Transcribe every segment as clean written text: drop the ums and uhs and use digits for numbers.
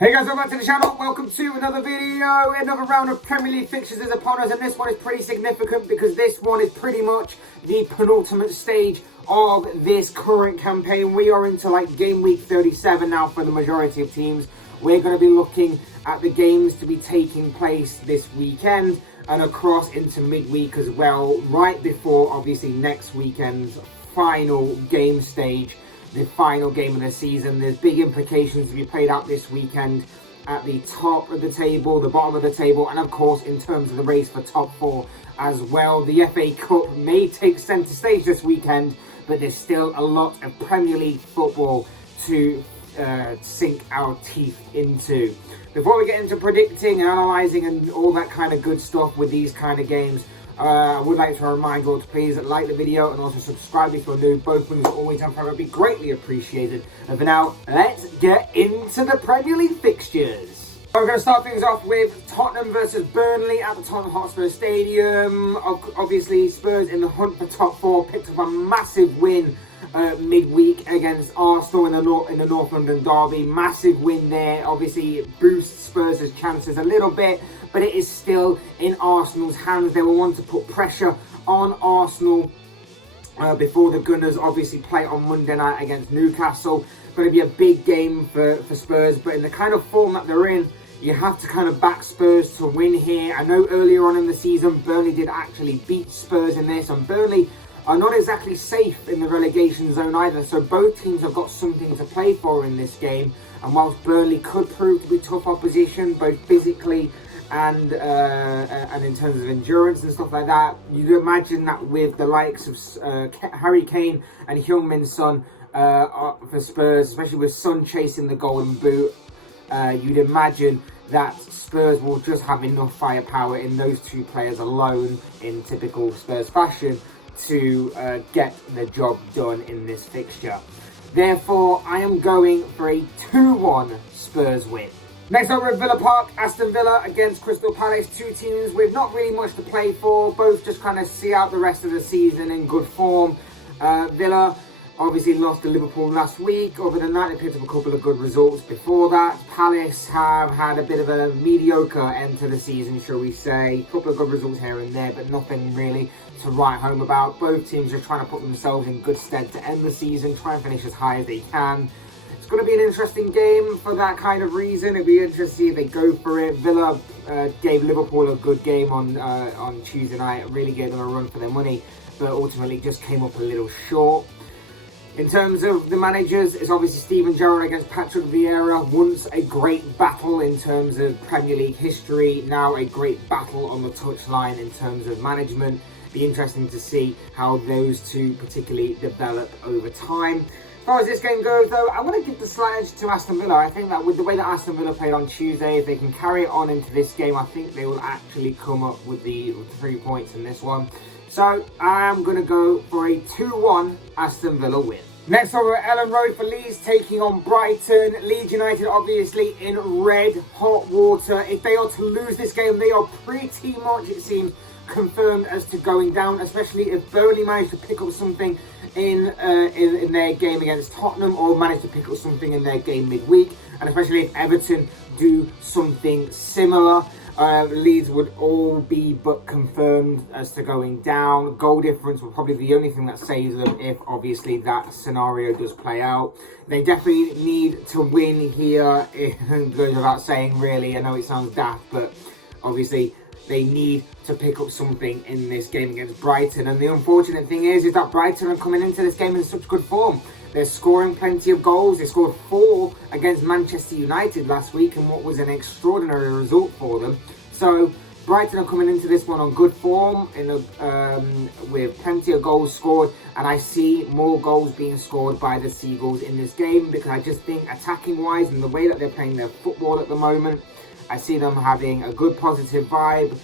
Hey guys, welcome back to the channel. Welcome to another video. Another round of Premier League fixtures is upon us, and this one is pretty significant because this one is pretty much the penultimate stage of this current campaign. We are into like game week 37 now for the majority of teams. We're going to be looking at the games to be taking place this weekend and across into midweek as well, right before obviously next weekend's final game stage. The final game of the season. There's big implications to be played out this weekend at the top of the table, the bottom of the table, and of course in terms of the race for top four as well. The FA Cup may take centre stage this weekend, but there's still a lot of Premier League football to sink our teeth into. Before we get into predicting and analysing and all that kind of good stuff with these kind of games, I would like to remind you all to please like the video and also subscribe if you're new. Both things are always and forever be greatly appreciated. And for now, let's get into the Premier League fixtures. We're going to start things off with Tottenham versus Burnley at the Tottenham Hotspur Stadium. Obviously, Spurs in the hunt for top four picked up a massive win midweek against Aston in the North London derby. Massive win there. Obviously, it boosts Spurs' chances a little bit, but it is still in Arsenal's hands. They will want to put pressure on Arsenal before the Gunners obviously play on Monday night against Newcastle. Going to be a big game for Spurs, but in the kind of form that they're in, you have to kind of back Spurs to win here. I know earlier on in the season, Burnley did actually beat Spurs in this, and Burnley are not exactly safe in the relegation zone either, so both teams have got something to play for in this game. And whilst Burnley could prove to be tough opposition, both physically and in terms of endurance and stuff like that, you'd imagine that with the likes of Harry Kane and Heung-min Son for Spurs, especially with Son chasing the golden boot, you'd imagine that Spurs will just have enough firepower in those two players alone, in typical Spurs fashion, to get the job done in this fixture. Therefore, I am going for a 2-1 Spurs win. Next up, we're at Villa Park, Aston Villa against Crystal Palace. Two teams with not really much to play for, both just kind of see out the rest of the season in good form. Villa obviously lost to Liverpool last week. Other than that, they picked up a couple of good results before that. Palace have had a bit of a mediocre end to the season, shall we say. A couple of good results here and there, but nothing really to write home about. Both teams are trying to put themselves in good stead to end the season, try and finish as high as they can. It's going to be an interesting game for that kind of reason. It'll be interesting to see if they go for it. Villa gave Liverpool a good game on Tuesday night. Really gave them a run for their money, but ultimately just came up a little short. In terms of the managers, it's obviously Steven Gerrard against Patrick Vieira. Once a great battle in terms of Premier League history, now a great battle on the touchline in terms of management. Be interesting to see how those two particularly develop over time. As far as this game goes though, I'm going to give the slight edge to Aston Villa. I think that with the way that Aston Villa played on Tuesday, if they can carry it on into this game, I think they will actually come up with the 3 points in this one. So I'm going to go for a 2-1 Aston Villa win. Next over at Ellen Road for Leeds taking on Brighton. Leeds United obviously in red hot water. If they are to lose this game, they are pretty much, it seems, confirmed as to going down, especially if Burnley managed to pick up something in their game against Tottenham, or managed to pick up something in their game midweek, and especially if Everton do something similar. Leeds would all be but confirmed as to going down. Goal difference will probably be the only thing that saves them if obviously that scenario does play out. They definitely need to win here. It goes without saying, really. I know it sounds daft, but obviously they need to pick up something in this game against Brighton. And the unfortunate thing is that Brighton are coming into this game in such good form. They're scoring plenty of goals. They scored 4 against Manchester United last week, and what was an extraordinary result for them. So Brighton are coming into this one on good form, with plenty of goals scored, and I see more goals being scored by the Seagulls in this game, because I just think attacking-wise and the way that they're playing their football at the moment, I see them having a good positive vibe,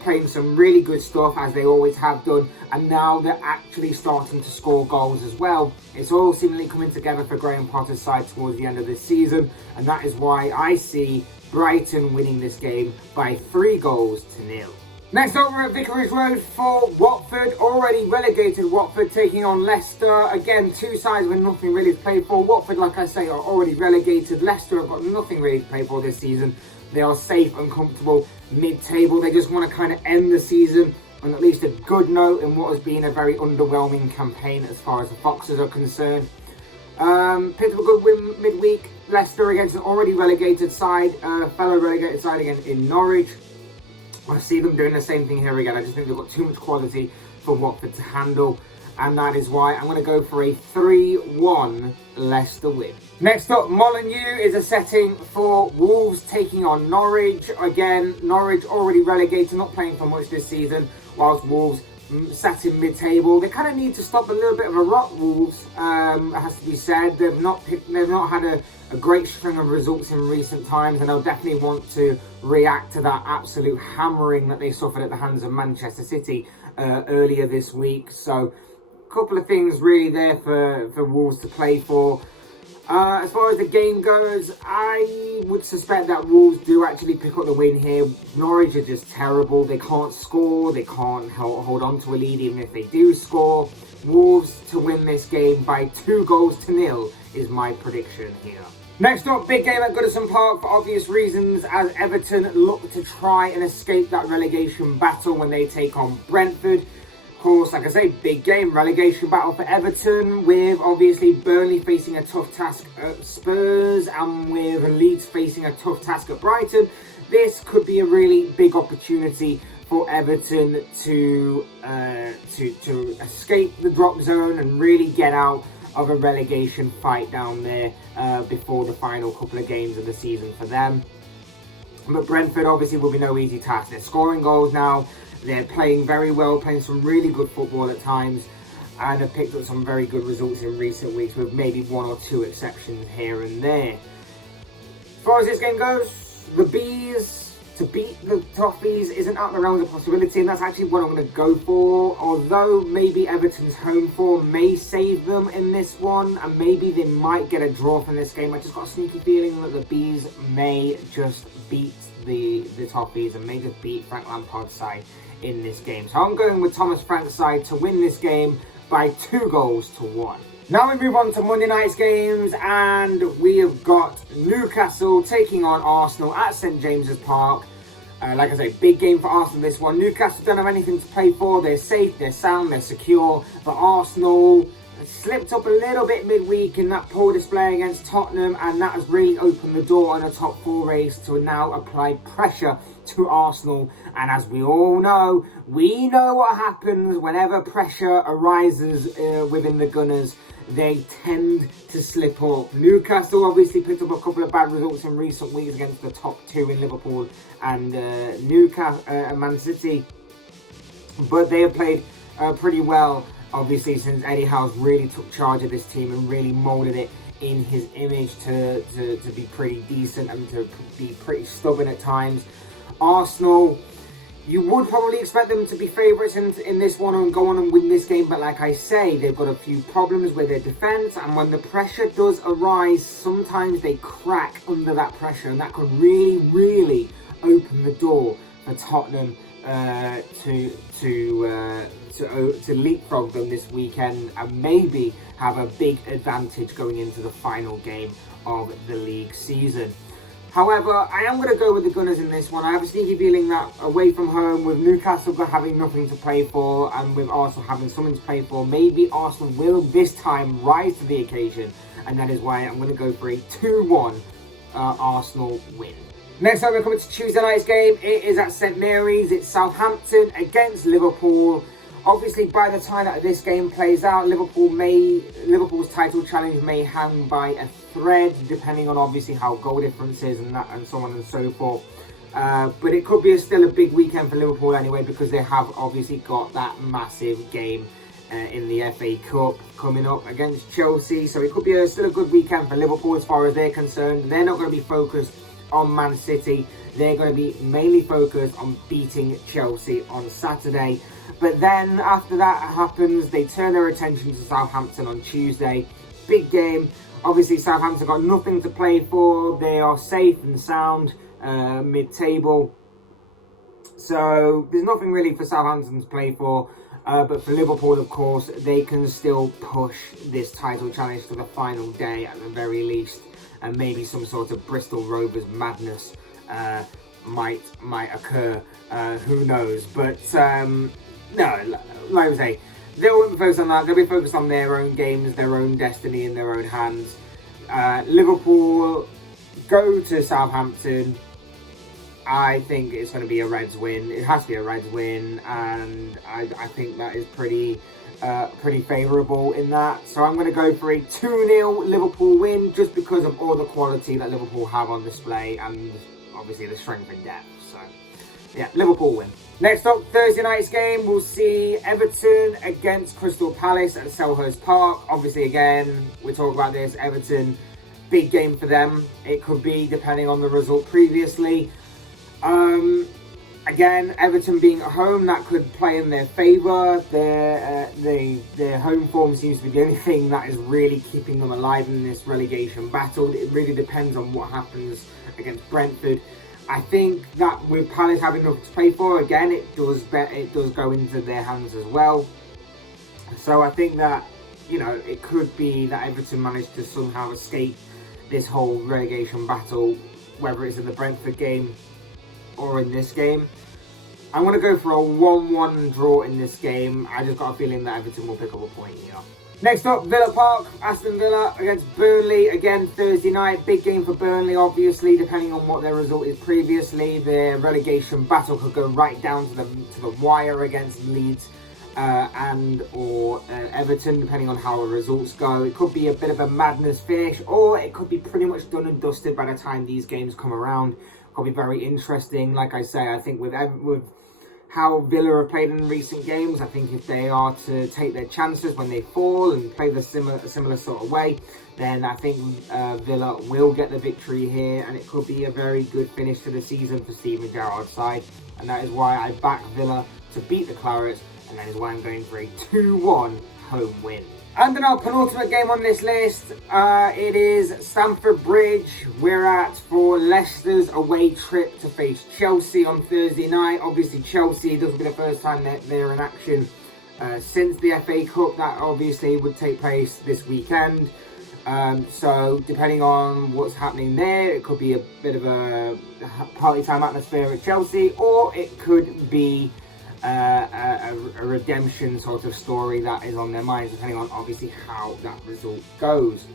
playing some really good stuff as they always have done, and now they're actually starting to score goals as well. It's all seemingly coming together for Graham Potter's side towards the end of this season, and that is why I see Brighton winning this game by 3-0. Next up, we're at Vicarage Road for Watford. Already relegated Watford taking on Leicester. Again, two sides with nothing really to play for. Watford, like I say, are already relegated. Leicester have got nothing really to play for this season. They are safe and comfortable mid-table. They just want to kind of end the season on at least a good note in what has been a very underwhelming campaign as far as the Foxes are concerned. Picked up a good win midweek. Leicester against an already relegated side, fellow relegated side again in Norwich. I see them doing the same thing here again. I just think they've got too much quality for Watford to handle. And that is why I'm going to go for a 3-1 Leicester win. Next up, Molineux is a setting for Wolves taking on Norwich. Again, Norwich already relegated, not playing for much this season, whilst Wolves sat in mid-table. They kind of need to stop a little bit of a rot, Wolves, it has to be said. They've not had a great string of results in recent times, and they'll definitely want to react to that absolute hammering that they suffered at the hands of Manchester City earlier this week. So, a couple of things really there for Wolves to play for. As far as the game goes, I would suspect that Wolves do actually pick up the win here. Norwich are just terrible. They can't score. They can't hold on to a lead even if they do score. Wolves to win this game by 2-0 is my prediction here. Next up, big game at Goodison Park for obvious reasons, as Everton look to try and escape that relegation battle when they take on Brentford. Of course, like I say, big game, relegation battle for Everton, with obviously Burnley facing a tough task at Spurs and with Leeds facing a tough task at Brighton. This could be a really big opportunity for Everton to escape the drop zone and really get out of a relegation fight down there before the final couple of games of the season for them. But Brentford obviously will be no easy task. They're scoring goals now. They're playing very well, playing some really good football at times, and have picked up some very good results in recent weeks, with maybe one or two exceptions here and there. As far as this game goes, the Bees to beat the Toffees isn't out of the realms of possibility, and that's actually what I'm going to go for. Although maybe Everton's home form may save them in this one, and maybe they might get a draw from this game. I just got a sneaky feeling that the Bees may just beat the Toffees and may just beat Frank Lampard's side in this game. So I'm going with Thomas Frank's side to win this game by 2-1. Now we move on to Monday night's games, and we have got Newcastle taking on Arsenal at St James's Park. Like I say, big game for Arsenal this one. Newcastle don't have anything to play for. They're safe, they're sound, they're secure. But Arsenal slipped up a little bit midweek in that poor display against Tottenham, and that has really opened the door on a top 4 race to now apply pressure to Arsenal. And as we all know, we know what happens whenever pressure arises within the Gunners. They tend to slip up. Newcastle obviously picked up a couple of bad results in recent weeks against the top 2 in Liverpool and Man City, but they have played pretty well, obviously, since Eddie Howe's really took charge of this team and really moulded it in his image to be pretty decent and to be pretty stubborn at times. Arsenal, you would probably expect them to be favourites in this one and go on and win this game, but like I say, they've got a few problems with their defence, and when the pressure does arise, sometimes they crack under that pressure, and that could really, really open the door for Tottenham to leapfrog them this weekend and maybe have a big advantage going into the final game of the league season. However, I am going to go with the Gunners in this one. I have a sneaky feeling that away from home, with Newcastle having nothing to play for and with Arsenal having something to play for, maybe Arsenal will this time rise to the occasion, and that is why I'm going to go for a 2-1 Arsenal win. Next time we're coming to Tuesday night's game. It is at St Mary's. It's Southampton against Liverpool. Obviously, by the time that this game plays out, Liverpool's title challenge may hang by a thread, depending on obviously how goal difference is and that, and so on and so forth. But it could be still a big weekend for Liverpool anyway, because they have obviously got that massive game in the FA Cup coming up against Chelsea. So it could be still a good weekend for Liverpool as far as they're concerned. They're not going to be focused on Man City. They're going to be mainly focused on beating Chelsea on Saturday. But then after that happens, they turn their attention to Southampton on Tuesday. Big game. Obviously, Southampton got nothing to play for. They are safe and sound mid-table. So there's nothing really for Southampton to play for. But for Liverpool, of course, they can still push this title challenge to the final day at the very least. And maybe some sort of Bristol Rovers madness might occur. Who knows? But no, like I say, they won't be focused on that. They'll be focused on their own games, their own destiny in their own hands. Liverpool go to Southampton. I think it's going to be a Reds win. It has to be a Reds win, and I think that is pretty favourable in that. So I'm going to go for a 2-0 Liverpool win, just because of all the quality that Liverpool have on display, and obviously the strength and depth. So yeah, Liverpool win. Next up, Thursday night's game, we'll see Everton against Crystal Palace at Selhurst Park. Obviously, again, we talk about this, Everton, big game for them. It could be, depending on the result previously. Again, Everton being at home, that could play in their favour. Their home form seems to be the only thing that is really keeping them alive in this relegation battle. It really depends on what happens against Brentford. I think that with Palace having enough to play for, again, it does go into their hands as well. So I think that, you know, it could be that Everton managed to somehow escape this whole relegation battle, whether it's in the Brentford game or in this game. I'm going to go for a 1-1 draw in this game. I just got a feeling that Everton will pick up a point here. Next up, Villa Park, Aston Villa against Burnley. Again, Thursday night. Big game for Burnley, obviously, depending on what their result is previously. Their relegation battle could go right down to the wire against Leeds or Everton, depending on how the results go. It could be a bit of a madness finish, or it could be pretty much done and dusted by the time these games come around. Could be very interesting. Like I say, I think with how Villa have played in recent games, I think if they are to take their chances when they fall and play the similar sort of way, then I think Villa will get the victory here, and it could be a very good finish to the season for Steven Gerrard's side, and that is why I back Villa to beat the Clarets, and that is why I'm going for a 2-1 home win. And then our penultimate game on this list, it is Stamford Bridge. We're at for Leicester's away trip to face Chelsea on Thursday night. Obviously, Chelsea, this will be the first time that they're in action since the FA Cup. That obviously would take place this weekend. So, depending on what's happening there, it could be a bit of a party time atmosphere at Chelsea, or it could be a redemption sort of story that is on their minds, depending on obviously how that result goes.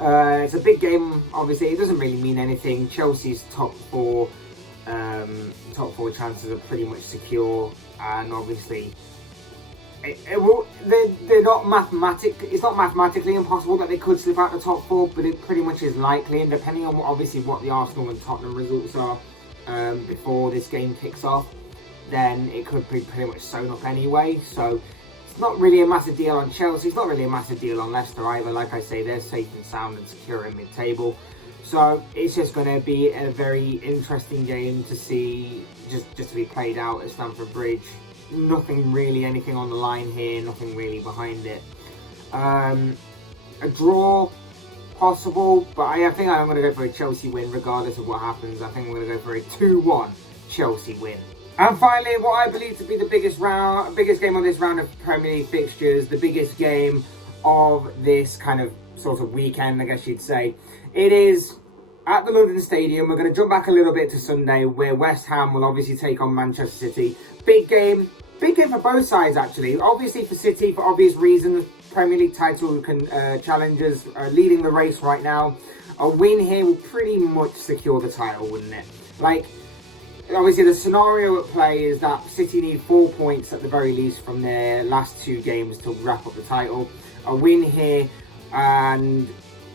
It's a big game. Obviously, it doesn't really mean anything. Chelsea's top four chances are pretty much secure, and obviously they're not it's not mathematically impossible that they could slip out the top four, but it pretty much is likely. And depending on what the Arsenal and Tottenham results are before this game kicks off, then it could be pretty much sewn up anyway. So it's not really a massive deal on Chelsea. It's not really a massive deal on Leicester either. Like I say, they're safe and sound and secure in mid-table. So it's just going to be a very interesting game to see, just to be played out at Stamford Bridge. Nothing really, anything on the line here. Nothing really behind it. A draw, possible, but I think I'm going to go for a Chelsea win regardless of what happens. I think I'm going to go for a 2-1 Chelsea win. And finally, what I believe to be the biggest game on this round of Premier League fixtures, the biggest game of this kind of sort of weekend, I guess you'd say. It is at the London Stadium. We're going to jump back a little bit to Sunday, where West Ham will obviously take on Manchester City. Big game for both sides, actually. Obviously for City, for obvious reasons. Premier League title challengers are leading the race right now. A win here will pretty much secure the title, wouldn't it? Like, obviously, the scenario at play is that City need 4 points at the very least from their last 2 games to wrap up the title. A win here, and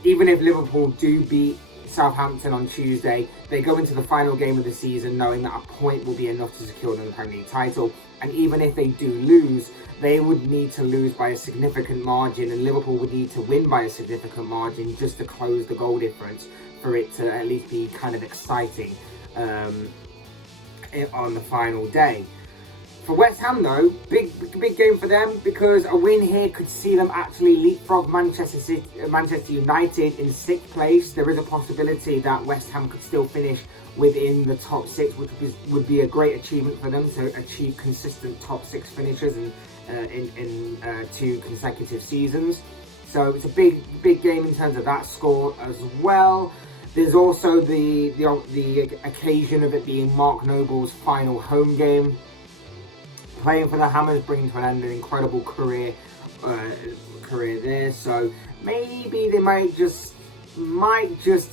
even if Liverpool do beat Southampton on Tuesday, they go into the final game of the season knowing that a point will be enough to secure them the Premier League title. And even if they do lose, they would need to lose by a significant margin, and Liverpool would need to win by a significant margin just to close the goal difference for it to at least be kind of exciting on the final day. For West Ham though, big game for them, because a win here could see them actually leapfrog Manchester United in 6th place. There is a possibility that West Ham could still finish within the top 6, which would be a great achievement for them to achieve consistent top 6 finishes in 2 consecutive seasons. So it's a big game in terms of that score as well. There's also the occasion of it being Mark Noble's final home game. Playing for the Hammers, bringing to an end an incredible career there. So maybe they might just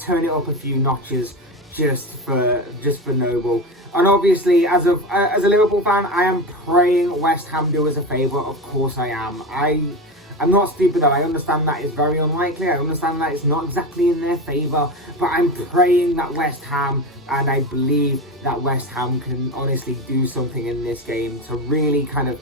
turn it up a few notches just for Noble. And obviously, as a Liverpool fan, I am praying West Ham do us a favour. Of course, I am. I'm not stupid though. I understand that is very unlikely. I understand that it's not exactly in their favour. But I'm praying that West Ham, and I believe that West Ham can honestly do something in this game to really kind of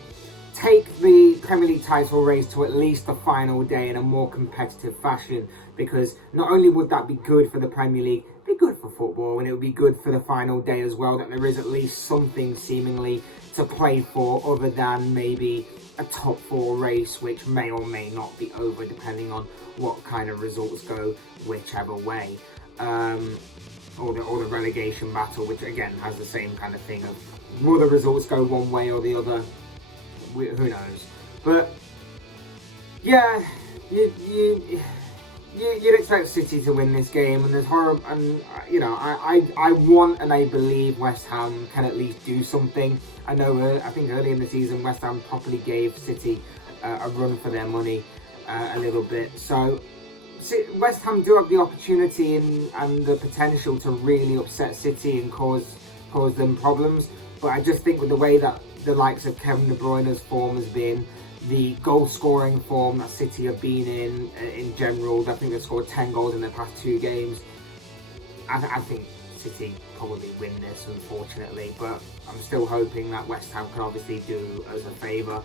take the Premier League title race to at least the final day in a more competitive fashion. Because not only would that be good for the Premier League, it'd be good for football, and it would be good for the final day as well, that there is at least something seemingly to play for other than maybe a top 4 race, which may or may not be over depending on what kind of results go whichever way, or the relegation battle, which again has the same kind of thing of will the results go one way or the other, who knows. But yeah, you'd expect City to win this game, and there's horror, and you know, I want and I believe West Ham can at least do something. I know I think early in the season West Ham properly gave City a run for their money a little bit. So West Ham do have the opportunity and the potential to really upset City and cause them problems. But I just think with the way that the likes of Kevin De Bruyne's form has been, the goal scoring form that City have been in general, I think they've scored 10 goals in their past 2 games. I think City probably win this, unfortunately, but I'm still hoping that West Ham can obviously do us a favour.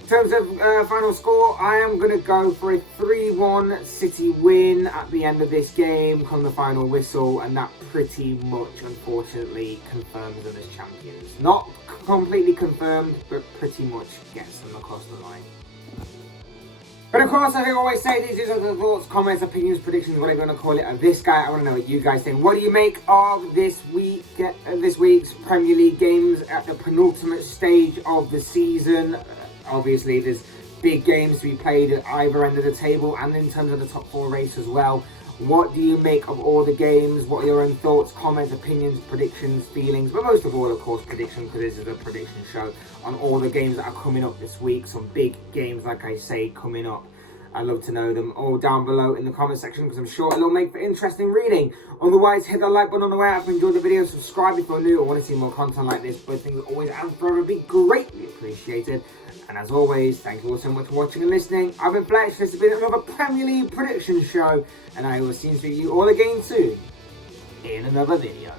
In terms of final score, I am going to go for a 3-1 City win at the end of this game come the final whistle, and that pretty much, unfortunately, confirms them as champions. Not completely confirmed, but pretty much gets them across the line. But of course, as I always say, these are the thoughts, comments, opinions, predictions, whatever you want to call it, of this guy. I want to know what you guys think. What do you make of this week's Premier League games at the penultimate stage of the season? Obviously, there's big games to be played at either end of the table, and in terms of the top 4 race as well. What do you make of all the games? What are your own thoughts, comments, opinions, predictions, feelings? But most of all, of course, predictions, because this is a prediction show on all the games that are coming up this week. Some big games, like I say, coming up. I'd love to know them all down below in the comment section, because I'm sure it'll make for interesting reading. Otherwise, hit the like button on the way out if you enjoyed the video. Subscribe if you're new or want to see more content like this. Both things always and forever be greatly appreciated. And as always, thank you all so much for watching and listening. I've been Fletch. This has been another Premier League prediction show, and I will see you all again soon in another video.